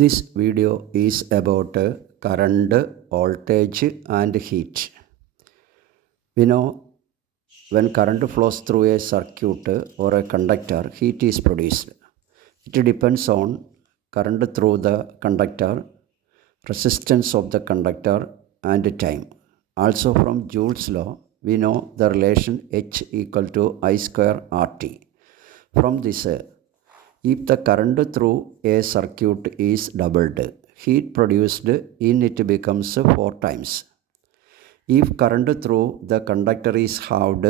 This video is about current, voltage and heat. We know when current flows through a circuit or a conductor, heat is produced. It depends on current through the conductor, resistance of the conductor and time. Also from Joule's law, we know the relation H equal to I square RT. From this, if the current through a circuit is doubled, heat produced in it becomes 4 times. If current through the conductor is halved,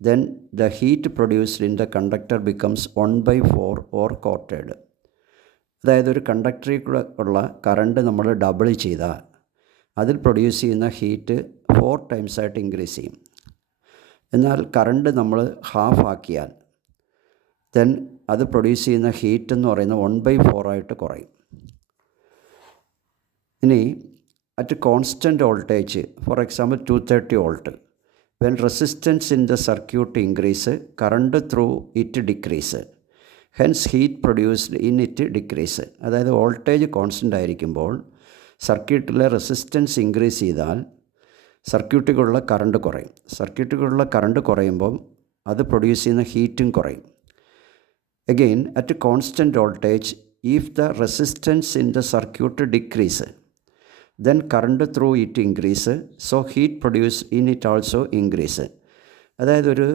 then the heat produced in the conductor becomes 1/4 or quartered. അതായത് ഒരു കണ്ടക്ടറിൽ കൂടെ ഉള്ള current നമ്മൾ double ചെയ്താൽ അതിൽ produce ചെയ്യുന്ന heat 4 times ആയിട്ട് increase ചെയ്യും. എന്നാൽ കറണ്ട് നമ്മൾ ഹാഫ് ആക്കിയാൽ ദെൻ അത് പ്രൊഡ്യൂസ് ചെയ്യുന്ന ഹീറ്റ് എന്ന് പറയുന്നത് 1/4 ആയിട്ട് കുറയും. ഇനി at constant voltage, for example 230 volt, when resistance in the circuit increase, current through it decrease, hence heat produced in it decrease. അതായത് വോൾട്ടേജ് കോൺസ്റ്റൻ്റ് ആയിരിക്കുമ്പോൾ സർക്യൂട്ടിലെ റെസിസ്റ്റൻസ് ഇൻക്രീസ് ചെയ്താൽ സർക്യൂട്ടുകളുള്ള കറണ്ട് കുറയും. സർക്യൂട്ടുകളുള്ള കറണ്ട് കുറയുമ്പം അത് പ്രൊഡ്യൂസ് ചെയ്യുന്ന ഹീറ്റും കുറയും. Again, at a constant voltage, if the resistance in the circuit decrease, then current through it increase, so heat produced in it also increase. അതായത് ഒരു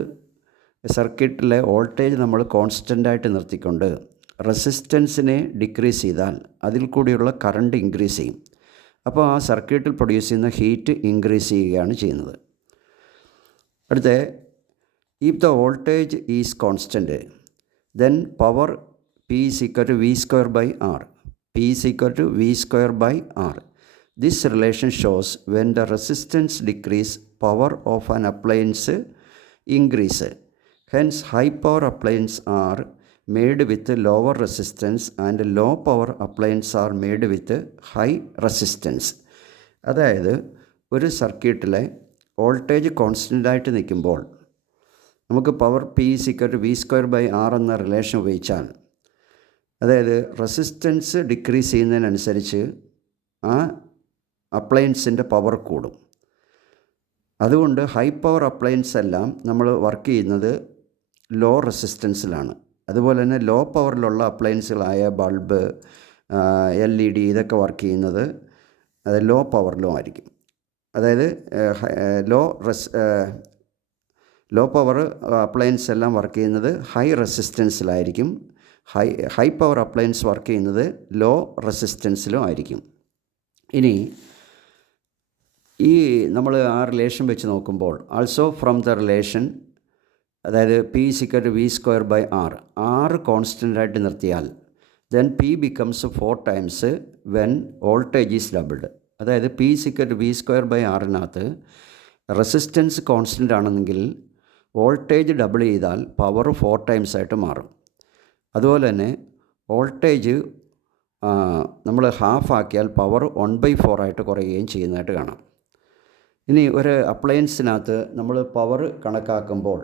സർക്യൂട്ടിലെ വോൾട്ടേജ് നമ്മൾ കോൺസ്റ്റൻ്റായിട്ട് നിർത്തിക്കൊണ്ട് റെസിസ്റ്റൻസിനെ ഡിക്രീസ് ചെയ്താൽ അതിൽ കൂടിയുള്ള കറണ്ട് ഇൻക്രീസ് ചെയ്യും. അപ്പോൾ ആ സർക്യൂട്ടിൽ പ്രൊഡ്യൂസ് ചെയ്യുന്ന ഹീറ്റ് ഇൻക്രീസ് ചെയ്യുകയാണ് ചെയ്യുന്നത്. അടുത്ത, if the voltage is constant, then power P is equal to V square by R. P is equal to V square by R. This relation shows when the resistance decrease, power of an appliance increase. Hence, high power appliances are made with lower resistance and low power appliances are made with high resistance. അതായത് ഒരു സർക്യൂട്ടിലെ voltage കോൺസ്റ്റൻ്റായിട്ട് നിൽക്കുമ്പോൾ നമുക്ക് power P equal to V square by R എന്ന relation ഉപയോഗിച്ചാൽ, അതായത് resistance decrease ചെയ്യുന്നതിനനുസരിച്ച് ആ അപ്ലയൻസിൻ്റെ പവർ കൂടും. അതുകൊണ്ട് ഹൈ പവർ അപ്ലയൻസ് എല്ലാം നമ്മൾ വർക്ക് ചെയ്യുന്നത് ലോ റെസിസ്റ്റൻസിലാണ്. അതുപോലെ തന്നെ ലോ പവറിലുള്ള അപ്ലയൻസുകളായ ബൾബ്, LED ഇതൊക്കെ വർക്ക് ചെയ്യുന്നത് അത് ലോ പവറിലും ആയിരിക്കും. അതായത് ലോ പവർ അപ്ലയൻസ് എല്ലാം വർക്ക് ചെയ്യുന്നത് ഹൈ റെസിസ്റ്റൻസിലായിരിക്കും. ഹൈ പവർ അപ്ലയൻസ് വർക്ക് ചെയ്യുന്നത് ലോ റെസിസ്റ്റൻസിലും ആയിരിക്കും. ഇനി ഈ നമ്മൾ ആ റിലേഷൻ വെച്ച് നോക്കുമ്പോൾ, ആൾസോ ഫ്രം ദ റിലേഷൻ, അതായത് P equal to V square by R, R കോൺസ്റ്റൻ്റായിട്ട് നിർത്തിയാൽ then P becomes 4 times when voltage is doubled. അതായത് P equal to V square by ആറിനകത്ത് റെസിസ്റ്റൻസ് കോൺസ്റ്റൻ്റ് ആണെന്നെങ്കിൽ വോൾട്ടേജ് ഡബിൾ ചെയ്താൽ power 4 times ആയിട്ട് മാറും. അതുപോലെ തന്നെ വോൾട്ടേജ് നമ്മൾ ഹാഫ് ആക്കിയാൽ പവർ 1/4 ആയിട്ട് കുറയുകയും ചെയ്യുന്നതായിട്ട് കാണാം. ഇനി ഒരു അപ്ലയൻസിനകത്ത് നമ്മൾ പവർ കണക്കാക്കുമ്പോൾ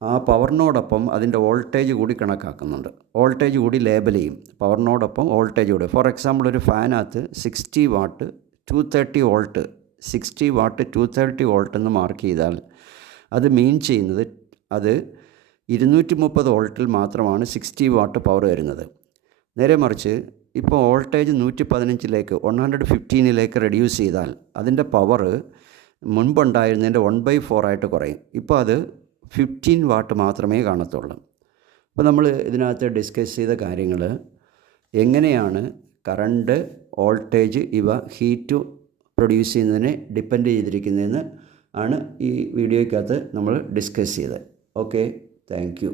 ആ പവറിനോടൊപ്പം അതിൻ്റെ വോൾട്ടേജ് കൂടി കണക്കാക്കുന്നുണ്ട്. വോൾട്ടേജ് കൂടി ലേബൽ ചെയ്യും, പവറിനോടൊപ്പം വോൾട്ടേജ് കൂടി. ഫോർ എക്സാമ്പിൾ ഒരു ഫാനകത്ത് 60 വാട്ട് 230 വോൾട്ട് 60 വാട്ട് 230 വോൾട്ട് എന്ന് മാർക്ക് ചെയ്താൽ അത് മീൻ ചെയ്യുന്നത് അത് 230 വോൾട്ടിൽ മാത്രമാണ് 60 വാട്ട് പവർ വരുന്നത്. നേരെ മറിച്ച് ഇപ്പോൾ വോൾട്ടേജ് 115ലേക്ക് 115ലേക്ക് റെഡ്യൂസ് ചെയ്താൽ അതിൻ്റെ പവർ മുൻപുണ്ടായിരുന്നതിൻ്റെ 1/4 ആയിട്ട് കുറയും. ഇപ്പോൾ അത് 15 വാട്ട് മാത്രമേ കാണത്തുള്ളൂ. അപ്പോൾ നമ്മൾ ഇതിനകത്ത് ഡിസ്കസ് ചെയ്ത കാര്യങ്ങൾ എങ്ങനെയാണ് കറണ്ട്, വോൾട്ടേജ് ഇവ ഹീറ്റ് പ്രൊഡ്യൂസ് ചെയ്യുന്നതിനെ ഡിപ്പെൻഡ് ചെയ്തിരിക്കുന്നതെന്ന് ആണ് ഈ വീഡിയോയ്ക്കകത്ത് നമ്മൾ ഡിസ്കസ് ചെയ്തത്. Okay, thank you.